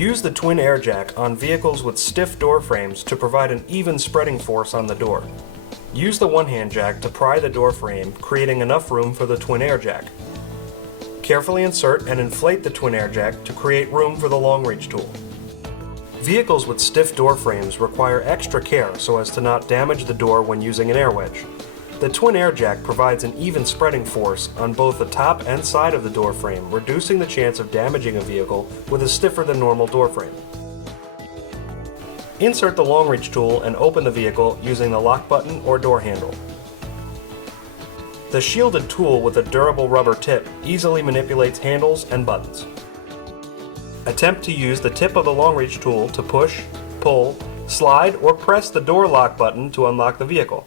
Use the twin air jack on vehicles with stiff door frames to provide an even spreading force on the door. Use the one-hand jack to pry the door frame, creating enough room for the twin air jack. Carefully insert and inflate the twin air jack to create room for the long reach tool. Vehicles with stiff door frames require extra care so as to not damage the door when using an air wedge. The twin air jack provides an even spreading force on both the top and side of the door frame, reducing the chance of damaging a vehicle with a stiffer than normal door frame. Insert the long reach tool and open the vehicle using the lock button or door handle. The shielded tool with a durable rubber tip easily manipulates handles and buttons. Attempt to use the tip of the long reach tool to push, pull, slide, or press the door lock button to unlock the vehicle.